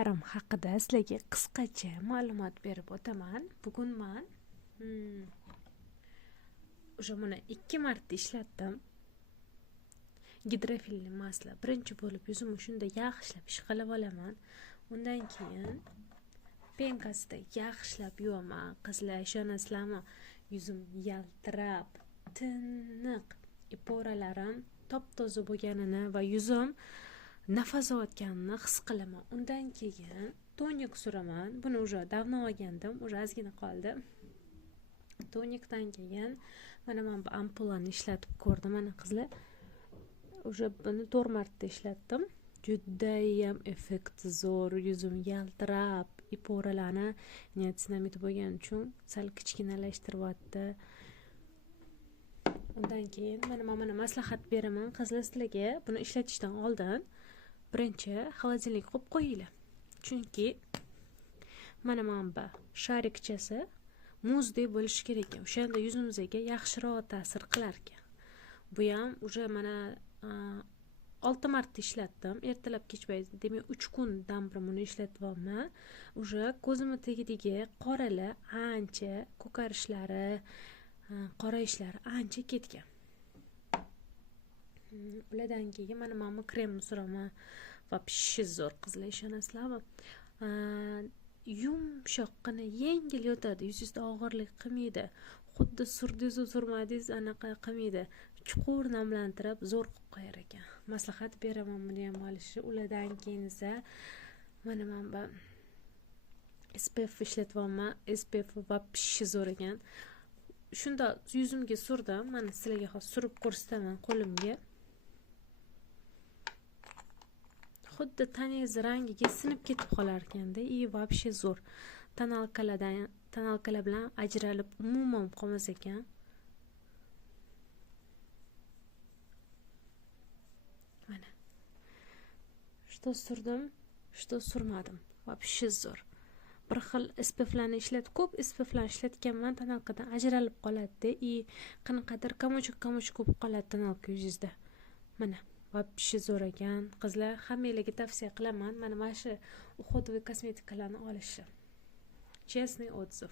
kremlarim haqida sizlarga qisqacha ma'lumot berib o'taman. Bugun men o'sha buni 2 marta ishlatdim. Gidrofilli masla. Birinchi bo'lib yuzimni shunda yaxshilab ishqalab olaman. Undan keyin penkasida yaxshilab yuvaman. Qizlar, ishonasizlarmi? Yuzim yaltirab, tiniq, iporalarim top-toza bo'lganini va yuzim nafas olayotganini his qilaman. Undan keyin tonik suraman. Buni уже davno olgandim, уже ozgina qoldi. Tonikdan keyin mana men bu ampulani ishlatib ko'rdim. Mana qizlar, уже buni 4 marta ishlatdim. Judayam effekti zo'r, yuzim yaltirab, iporalarni niatinamid bo'lgani uchun sal kichkinalashtiryapti. Undan keyin mana maslahat beraman qizlar sizlarga. Buni ishlatishdan oldin birinchi xolodilnikka qo'yib qo'yinglar. Chunki mana bu sharikchasi muzdek bo'lishi kerak ekan. O'shanda yuzimizga yaxshiroq ta'sir qilar ekan. Bu ham уже mana 6 marta ishlatdim. Ertalab kechpayt, demak 3 kundan bir buni ishlatyapman. Уже ko'zimni tagidagi qoralar ancha, ko'karishlari, qorayishlari ancha ketgan. Ulardan keyin mana bu kremni suraman va pishi zo'r qizlar, ishonasizlarmi? Yumshoqqina, yengil yotadi, yuzingizda og'irlik qilmaydi. Xuddi surdingiz surmadingiz anaqa qilmaydi. Chuqur namlantirib, zo'r qilib qo'yar ekan. Maslahat beraman buni ham olishni. Ulardan keyin esa mana men bu SPF ishlatyapman. SPF va pishi zo'r ekan. Shunda yuzimga surdim. Mana sizlarga hozir surib ko'rsataman qo'limga. Xuddi taningiz rangiga sinib ketib qolar ekanda. Вообще zo'r. Tonalkalar bilan ajralib umuman qolmas ekan. Mana. Что surdim, что surmadim. Вообще zo'r. Bir xil SPFlarni ko'p SPFlarni ishlatganman, tonalkadan ajralib qoladi-da, qanaqadir kamochuk bo'lib qoladi tonalka yuzingizda. Mana, вообще zo'r ekan. Qizlar, hammalarga tavsiya qilaman. Mana shu uходовый kosmetikalarni olishni. Честный отзыв.